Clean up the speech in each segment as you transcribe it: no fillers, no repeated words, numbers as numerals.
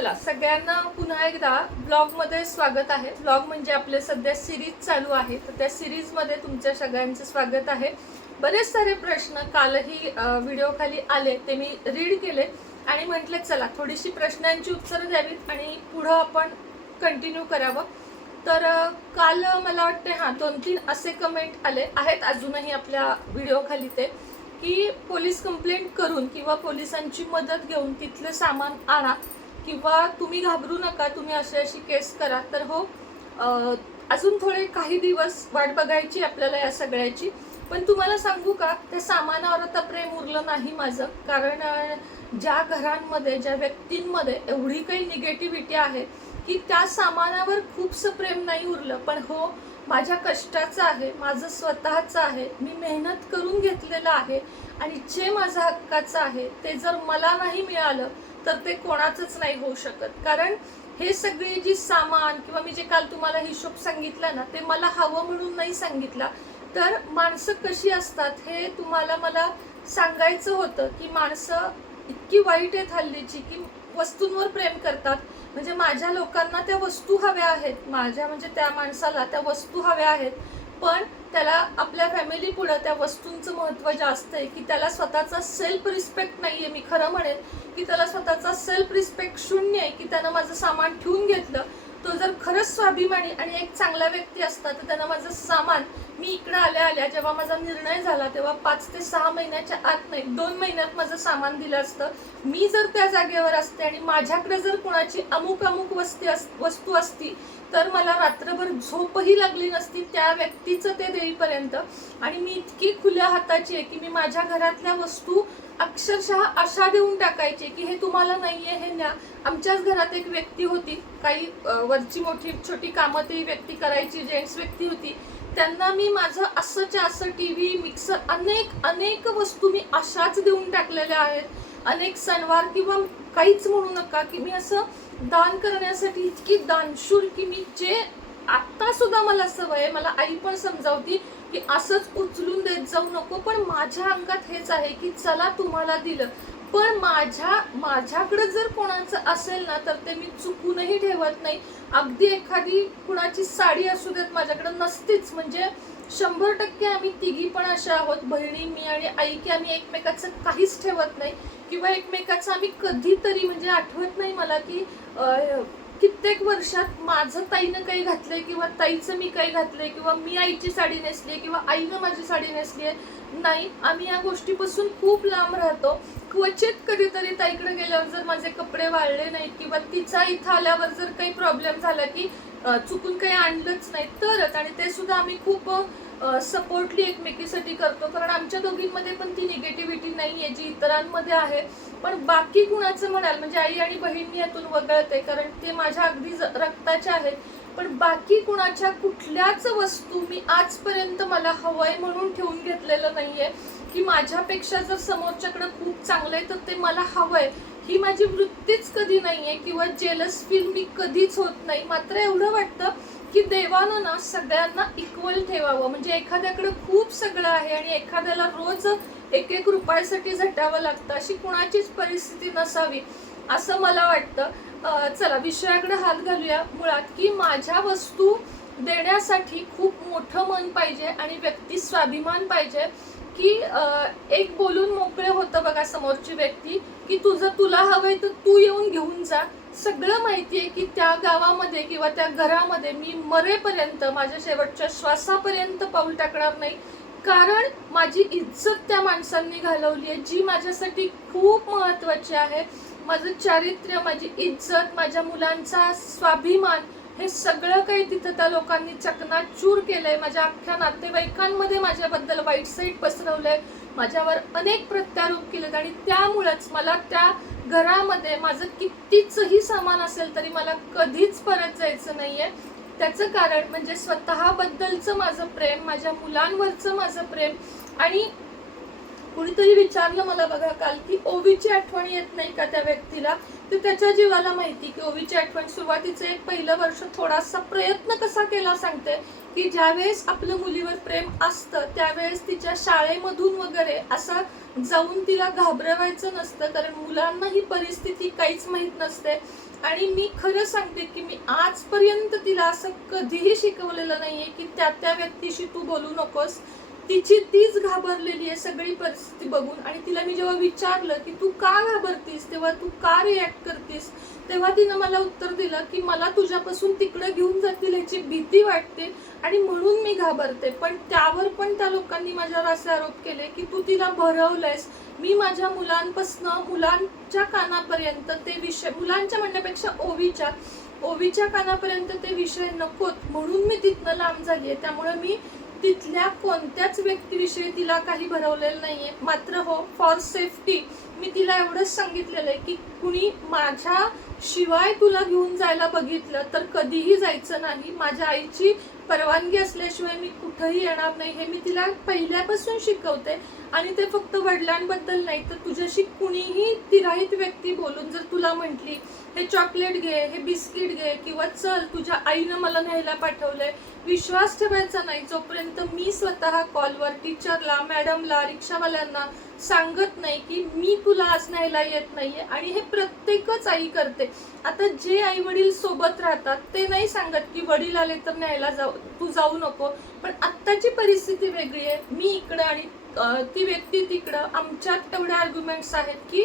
चला सगळ्यांना पुन्हा एकदा ब्लॉगमध्ये स्वागत आहे। ब्लॉग म्हणजे आपले सध्या सिरीज चालू आहे, तर त्या सिरीजमध्ये तुमच्या सगळ्यांचं स्वागत आहे। बरेच सारे प्रश्न कालही व्हिडिओ खाली आले, ते मी रीड केले आणि म्हटले चला थोडीशी प्रश्नांची उत्तरं द्यावीत आणि पुढे आपण कंटिन्यू करावं। तर काल मला वाटते 2-3 असे कमेंट आले आहेत अजूनही आपल्या व्हिडिओ खाली, ते की पोलीस कंप्लेंट करून किंवा पोलिसांची मदत घेऊन तिथलं सामान आणा किंवा तुम्ही घाबरू नका, तुम्ही अशी केस करा। तर हो, अजून थोडे काही दिवस वाट बघायची आपल्याला या सगळ्याची। पण तुम्हाला सांगू का, त्या सामानावर आता प्रेम उरलं नाही माझं, कारण ज्या घरांमध्ये ज्या व्यक्तींमध्ये एवढी काही निगेटिव्हिटी आहे की त्या सामानावर खूपसं प्रेम नाही उरलं। पण हो, माझ्या कष्टाचं आहे, माझं स्वतःचं आहे, मी मेहनत करून घेतलेलं आहे आणि जे माझं हक्काचं आहे ते जर मला नाही मिळालं तर ते कोणाचंच नाही होऊ शकत। कारण हे सगळे जी सामान किंवा मी जे काल तुम्हाला हिशोब सांगितला ना, ते मला हवं म्हणून नाही सांगितला। तर माणसं कशी असतात हे तुम्हाला मला सांगायचं होतं की माणसं इतकी वाईट आहेत हल्लीची की वस्तूंवर प्रेम करतात। म्हणजे माझ्या लोकांना त्या वस्तू हव्या आहेत, माझ्या म्हणजे त्या माणसाला त्या वस्तू हव्या आहेत, पण त्याला आपल्या फॅमिली पुढे त्या वस्तूंचं महत्त्व जास्त आहे की त्याला स्वतःचा सेल्फ रिस्पेक्ट नाहीये। मी खरं म्हणेन की त्याला स्वतःचा सेल्फ रिस्पेक्ट शून्य आहे की त्यानं माझं सामान ठेवून घेतलं। तो जर खरंच स्वाभिमानी आणि एक चांगला व्यक्ती असता तर त्यानं माझं सामान, मी इकडे आल्या जेव्हा माझा निर्णय झाला तेव्हा 5 ते 6 महिन्याच्या आत नाही, 2 महिन्यात माझं सामान दिलं असतं। मी जर त्या जागेवर असते आणि माझ्याकडे जर कोणाची अमुक वस्तू असती तर मला रात्रभर झोपही लागली नसती त्या व्यक्तीचं ते देईपर्यंत। आणि मी इतकी खुल्या हाताची आहे की मी माझ्या घरातल्या वस्तू अक्षरशः अशा देऊन टाकायचे की हे तुम्हाला नाहीये, हे न्या। आमच्याच घरात एक व्यक्ती होती, काही वरची मोठी छोटी कामं ती व्यक्ती करायची, जेंट्स व्यक्ती होती, त्यांना मी माझं असंच्या असं टीव्ही, मिक्सर, अनेक वस्तू मी अशाच देऊन टाकलेल्या आहेत। अनेक सणवार किंवा काहीच म्हणू नका की मी असं दान करण्यासाठी इतकी दानशूर की मी जे आता सुद्धा मला सवय आहे, मला आई पण समजावती की असंच उचलून देत जाऊ नको। पण माझ्या अंगात हेच आहे की चला तुम्हाला दिलं, पण माझ्याकडे जर कोणाचं असेल ना तर ते मी चुकूनही ठेवत नाही। अगदी एखादी कुणाची साडी असू देत माझ्याकडे नसतीच, म्हणजे 100% आम्ही तिघी पण अशा आहोत, बहिणी, मी आणि आई, की आम्ही एकमेकाचं काहीच ठेवत नाही किंवा एकमेकाचं आम्ही कधीतरी, म्हणजे आठवत नाही मला की कित्येक वर्षात माझं ताईनं काही घातलंय किंवा ताईचं मी काही घातलंय किंवा मी आईची साडी नेसली किंवा आईनं माझी साडी नेसली आहे, नाही। आम्ही या गोष्टीपासून खूप लांब राहतो। क्वचित कधीतरी ताईकडे गेल्यावर जर माझे कपडे वाळले नाहीत किंवा तिचा इथं आल्यावर जर काही प्रॉब्लेम झाला की चुकून काही आणलंच नाही तरच, आणि ते सुद्धा आम्ही खूप सपोर्टली एकमेकीसाठी करतो, कारण आमच्या दोघींमध्ये पण ती निगेटिव्हिटी नाही आहे जी इतरांमध्ये आहे। पण बाकी कुणाचं म्हणाल, म्हणजे आई आणि बहीण मी यातून वगळते कारण ते माझ्या अगदी रक्ताच्या आहेत, पण बाकी कुणाच्या कुठल्याच वस्तू मी आजपर्यंत मला हवंय म्हणून ठेवून घेतलेलं नाहीये की माझ्यापेक्षा जर समोरच्याकडे खूप चांगलं आहे तर ते मला हवंय, ही माझी वृत्तीच कधी नाहीये किंवा जेलस फील मी कधीच होत नाही। मात्र एवढं वाटतं की देवानं ना सगळ्यांना इक्वल ठेवावं, म्हणजे एखाद्याकडे खूप सगळं आहे आणि एखाद्याला रोज 1-1 रुपयासाठी झटावं लागतं, अशी कुणाचीच परिस्थिती नसावी असं मला वाटतं। चला विषयाकडे हात घालूया। मुळात की माझ्या वस्तू देण्यासाठी खूप मोठं मन पाहिजे आणि व्यक्ती स्वाभिमान पाहिजे की एक बोलून मोकळे होतं बघा समोरची व्यक्ती की तुला हवंय तर तू येऊन घेऊन जा। सगळं माहितीये की त्या गावामध्ये किंवा त्या घरामध्ये मी मरेपर्यंत, माझ्या शेवटच्या श्वासापर्यंत पाऊल टाकणार नाही, कारण माझी इज्जत त्या माणसांनी घालवली आहे जी माझ्यासाठी खूप महत्त्वाची आहे। माझं चारित्र्य, माझी इज्जत, माझ्या मुलांचा स्वाभिमान, हे सगळं काही तिथं त्या लोकांनी चकनाचूर केलंय। माझ्या अख्ख्या नातेवाईकांमध्ये माझ्याबद्दल वाईट साईट पसरवलंय, माझ्यावर अनेक प्रत्यारोप केलेत आणि त्यामुळेच मला त्या घरामध्ये माझं कितीचंही सामान असेल तरी मला कधीच परत जायचं नाहीये। त्याचं कारण म्हणजे स्वतःबद्दलचं माझं प्रेम, माझ्या मुलांवरचं माझं प्रेम। आणि कुणीतरी विचारलं मला बघा काल की ओवीची आठवण येत नाही का त्या व्यक्तीला, ते त्याच्या जीवाला माहिती की ओवीची आठवण. सुरुवातीचं एक पहिलं वर्ष थोडासा प्रयत्न कसा केला सांगते, की ज्यावेळेस आपलं मुलीवर प्रेम असतं त्यावेळेस तिच्या शाळेमधून वगैरे असं जाऊन तिला घाबरवायचं नसतं, कारण मुलांना ही परिस्थिती काहीच माहीत नसते. आणि मी खरं सांगते की मी आजपर्यंत तिला असं कधीही शिकवलेलं नाहीये की त्या व्यक्तीशी तू बोलू नकोस. तिची तीच घाबरलेली आहे सगळी परिस्थिती बघून. आणि तिला मी जेव्हा विचारलं की तू का घाबरतीस, तेव्हा तू का रिॲक्ट करतीस, तेव्हा तिनं मला उत्तर दिलं की मला तुझ्यापासून तिकडे घेऊन जातील ह्याची भीती वाटते आणि म्हणून मी घाबरते. पण त्यावर पण त्या लोकांनी माझ्यावर असे आरोप केले की तू तिला भरवलंयस. मी माझ्या मुलांपासनं मुलांच्या कानापर्यंत ते विषय, मुलांच्या म्हणण्यापेक्षा ओवीच्या कानापर्यंत ते विषय नकोत म्हणून मी तिथनं लांब झालीये. त्यामुळे मी तिथल्या कोणत्याच व्यक्तीविषयी तिला काही भरवलेलं नाहीये. मात्र हो, फॉर सेफ्टी मी तिला एवढंच सांगितलेलं आहे की कुणी माझ्या शिवाय तुला घेऊन जायला बघितलं तर कधीही जायचं नाही. माझ्या आईची परवानगी असल्याशिवाय मी कुठंही येणार नाही, हे मी तिला पहिल्यापासून शिकवते. आणि ते फक्त वडिलांबद्दल नाही, तर तुझ्याशी कुणीही तिराहित व्यक्ती बोलून जर तुला म्हटली हे चॉकलेट घे, हे बिस्किट घे, किंवा चल तुझ्या आईनं मला न्यायला पाठवलंय, विश्वास ठेवायचा नाही जोपर्यंत मी स्वतः कॉलवर टीचरला, मॅडमला, रिक्षावाल्यांना सांगत नाही की मी तुला आज न्यायला येत नाहीये. आणि हे प्रत्येकच आई करते. आता जे आई वडील सोबत राहतात ते नाही सांगत की वडील आले तर न्यायला तू जाऊ नको. पण आत्ताची परिस्थिती वेगळी आहे. मी इकडं आणि ती व्यक्ती तिकडं, आमच्यात एवढे आर्ग्युमेंट्स आहेत की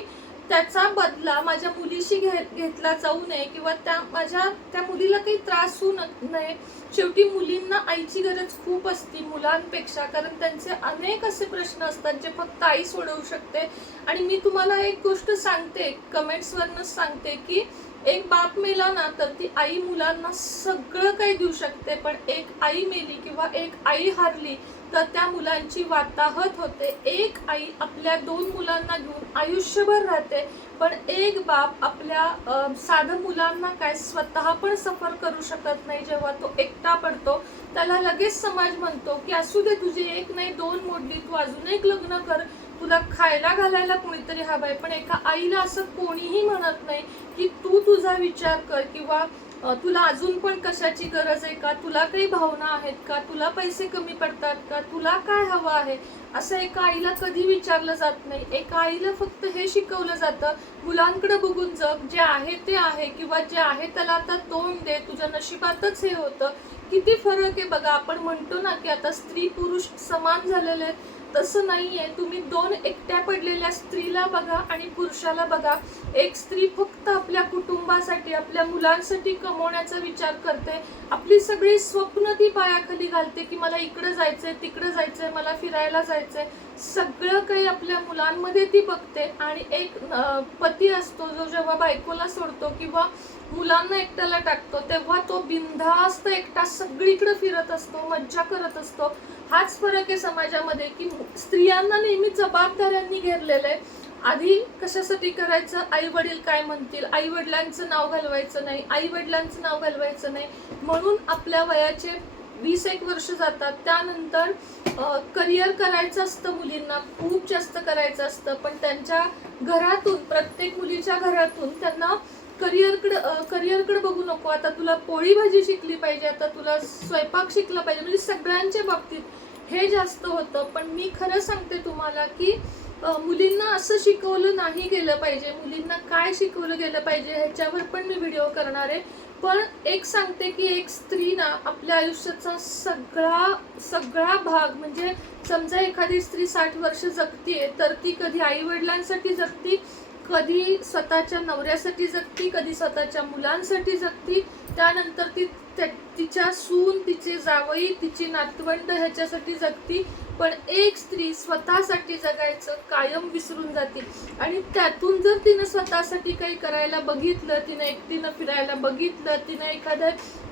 त्याचा बदला माझ्या मुलीशी घेतला जाऊ नये किंवा त्या मुलीला काही त्रास होऊ नये. शेवटी मुलींना आईची गरज खूप असते मुलांपेक्षा, कारण त्यांचे अनेक असे प्रश्न असतात जे फक्त आई सोडवू शकते. आणि मी तुम्हाला एक गोष्ट सांगते, कमेंट्सवरनच सांगते की एक बाप मेला ना तर ती आई मुलांना सगळं काही देऊ शकते, पण एक आई मेली किंवा एक आई हारली तर त्या मुलांची वाताहत होते. एक आई आपल्या 2 मुलांना घेऊन आयुष्यभर राहते, पण एक बाप आपल्या साधं मुलांना काय स्वतः पण सफर करू शकत नाही. जेव्हा तो एकटा पडतो त्याला लगेच समाज म्हणतो की असू दे, तुझी 1 नाही 2 मोडली, तू अजून एक लग्न कर, तुला खायला घालायला कोणीतरी हवंय. पण एका आईला असं कोणीही म्हणत नाही की तू तुझा विचार कर, किंवा तुला अजून पण कशाची गरज आहे का, तुला काही भावना आहेत का, तुला पैसे कमी पडतात का, तुला काय हवं आहे, असं एका आईला कधी विचारलं जात नाही. एका आईला फक्त हे शिकवलं जातं, मुलांकडे बघून जग, जे आहे ते आहे, किंवा जे आहे त्याला आता तोंड दे, तुझ्या नशिबातच हे होतं. किती फरक आहे बघा. आपण म्हणतो ना की आता स्त्री पुरुष समान झालेले आहेत, तसं नाहीये. तुम्ही 2 एकट्या पडलेल्या स्त्रीला बघा आणि पुरुषाला बघा. एक स्त्री फक्त आपल्या कुटुंबासाठी, आपल्या मुलांसाठी कमवण्याचा विचार करते. आपली सगळी स्वप्न ती पायाखाली घालते की मला इकडे जायचंय, तिकडे जायचंय, मला फिरायला जायचंय. सगळं काही आपल्या मुलांमध्ये ती बघते. आणि एक पती असतो जो जेव्हा बायकोला सोडतो किंवा मुलांना एकट्याला टाकतो तेव्हा तो बिनधास्त एकटा सगळीकडे फिरत असतो, मज्जा करत असतो. हाच फरक आहे समाजामध्ये की स्त्रियांना नेहमी जबाबदाऱ्यांनी घेरलेलं आहे. आधी कशासाठी करायचं, आई वडील काय म्हणतील, आई वडिलांचं नाव घालवायचं नाही, आई वडिलांचं नाव घालवायचं नाही, म्हणून आपल्या वयाचे 20-1 वर्ष जातात. त्यानंतर करिअर करायचं असतं, मुलींना खूप जास्त करायचं असतं. पण त्यांच्या घरातून, प्रत्येक मुलीच्या घरातून त्यांना करिअरकडे बघू नको, आता तुला पोळी भाजी शिकली पाहिजे, आता तुला स्वयंपाक शिकला पाहिजे, म्हणजे सगळ्यांच्या बाबतीत हे जास्त होतं. पण मी खरं सांगते तुम्हाला की मुलींना असं शिकवलं नाही गेलं पाहिजे. मुलींना काय शिकवलं गेलं पाहिजे ह्याच्यावर पण मी व्हिडिओ करणार आहे. पण एक सांगते की एक स्त्री ना आपल्या आयुष्याचा सगळा भाग, म्हणजे समजा एखादी स्त्री 60 वर्ष जगतीये तर ती कधी आई वडिलांसाठी जगती, कधी स्वतःच्या नवऱ्यासाठी जगती, कधी स्वतःच्या मुलांसाठी जगती, त्यानंतर ती तिच्या सून, तिचे जावई, तिची नातवंड ह्याच्यासाठी जगती. पण एक स्त्री स्वतःसाठी जगायचं कायम विसरून जाते. आणि त्यातून जर तिनं स्वतःसाठी काही करायला बघितलं, तिनं एकटीनं फिरायला बघितलं, तिनं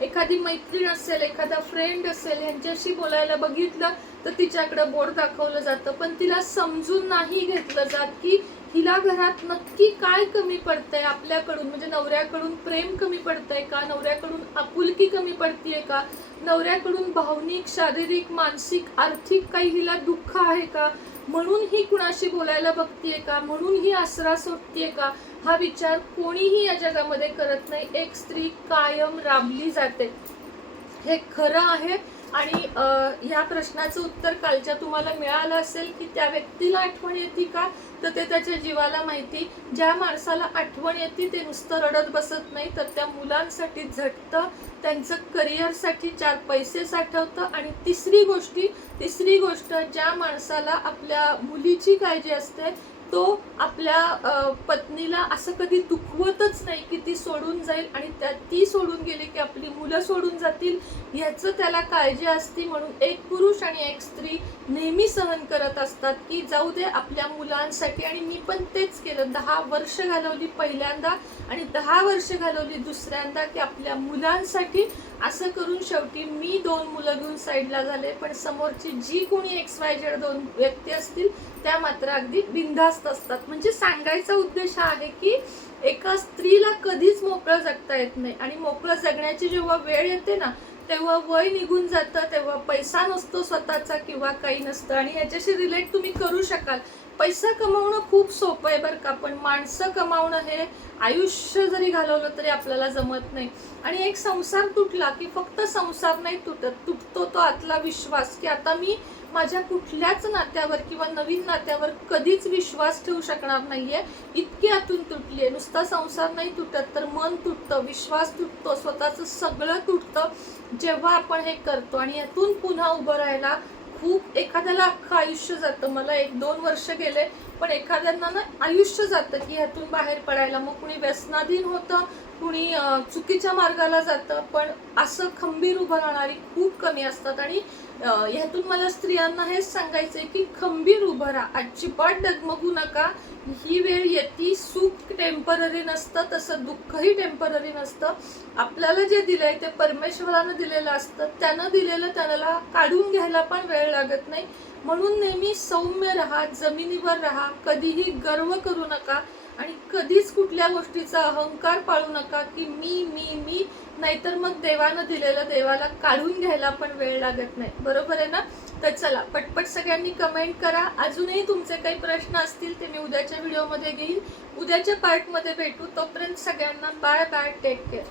एखादी मैत्रीण असेल, एखादा फ्रेंड असेल, यांच्याशी बोलायला बघितलं तर तिच्याकडे बोट दाखवलं जातं. पण तिला समजून नाही घेतलं जात की हिला घरात नक्की काय कमी पडतंय आपल्याकडून, म्हणजे नवऱ्याकडून प्रेम कमी पडतंय का, नवऱ्याकडून आपुलकी कमी पडतीये का, नवऱ्याकडून भावनिक, शारीरिक, मानसिक, आर्थिक काही हिला दुःख आहे का, म्हणून ही कुणाशी बोलायला बघतीये का, म्हणून ही आसरा सोडतीये का. हा विचार कोणीही या जगामध्ये करत नाही. एक स्त्री कायम राबली जाते, हे खरं आहे. आणि ह्या प्रश्नाचं उत्तर कालच्या तुम्हाला मिळालं असेल की त्या व्यक्तीला आठवण येते का, तर ते त्याच्या जीवाला माहिती. ज्या माणसाला आठवण येते ते नुसतं रडत बसत नाही, तर त्या मुलांसाठी झटतं, त्यांचं करिअरसाठी 4 पैसे साठवतं. आणि तिसरी गोष्ट, ज्या माणसाला आपल्या मुलीची काळजी असते तो आपल्या पत्नीला असं कधी दुखवतच नाही की ती सोडून जाईल, आणि ती सोडून गेली की आपली मुलं सोडून जातील ह्याचं त्याला काळजी असते. म्हणून एक पुरुष आणि एक स्त्री नेहमी सहन करत असतात की जाऊ दे आपल्या मुलांसाठी. आणि मी पण तेच केलं. 10 वर्ष घालवली पहिल्यांदा आणि 10 वर्ष घालवली दुसऱ्यांदा की आपल्या मुलांसाठी. असं करून शेवटी मी 2 मुलं घेऊन साईडला झाले, पण समोरची जी कोणी XYZ 2 व्यक्ती असतील त्या मात्र अगदी बिनधास्त असतात. म्हणजे सांगायचा उद्देश हा आहे की एका स्त्रीला कधीच मोकळं जगता येत नाही, आणि मोकळं जगण्याची जेव्हा वेळ येते ना तेव्हा वय निघून जातं, तेव्हा पैसा नसतो स्वतःचा किंवा काही नसतं. आणि याच्याशी रिलेट तुम्ही करू शकाल. पैसा कमावणं खूप सोपं आहे बरं का, पण माणसं कमावणं हे आयुष्य जरी घालवलं तरी आपल्याला जमत नाही. आणि एक संसार तुटला की फक्त संसार नाही तुटतो तो आतला विश्वास, की आता मी माझ्या कुठल्याच नात्यावर किंवा नवीन नात्यावर कधीच विश्वास ठेवू शकणार नाहीये, इतकी आतून तुटलीये. नुसता संसार नाही तुटत तर मन तुटतं, विश्वास तुटतो, स्वतःचं सगळं तुटतं जेव्हा आपण हे करतो. आणि यातून पुन्हा उभं राहायला खूप, एखाद्याला अख्खं आयुष्य जातं. मला 1-2 वर्ष गेले, पण एखाद्यांना ना आयुष्य जातं की ह्यातून बाहेर पडायला. मग कुणी व्यसनाधीन होतं, कुणी चुकीच्या मार्गाला जातं, पण असं खंबीर उभं राहणारी खूप कमी असतात. आणि ह्यातून मला स्त्रियांना हेच सांगायचंय की खंबीर उभं राहा, अजिबात डगमगू नका. ही वेळ येते, सुख टेम्पररी नसतं, तसं दुःखही टेम्पररी नसतं. आपल्याला जे दिलंय ते परमेश्वरानं दिलेलं असतं, त्यानं दिलेलं त्याला काढून घ्यायला पण वेळ लागत नाही. म्हणून नेहमी सौम्य राहा, जमिनीवर राहा, कधीही गर्व करू नका, आणि कधीच कुठल्या गोष्टीचा अहंकार पाळू नका की मी, नाहीतर मग देवानं दिलेलं देवाला काढून घ्यायला पण वेळ लागत नाही. बरोबर आहे ना? तर चला पटपट सगळ्यांनी कमेंट करा. अजूनही तुमचे काही प्रश्न असतील ते मी उद्याच्या व्हिडिओमध्ये घेईन. उद्याच्या पार्टमध्ये भेटू. तोपर्यंत सगळ्यांना बाय बाय, टेक केअर.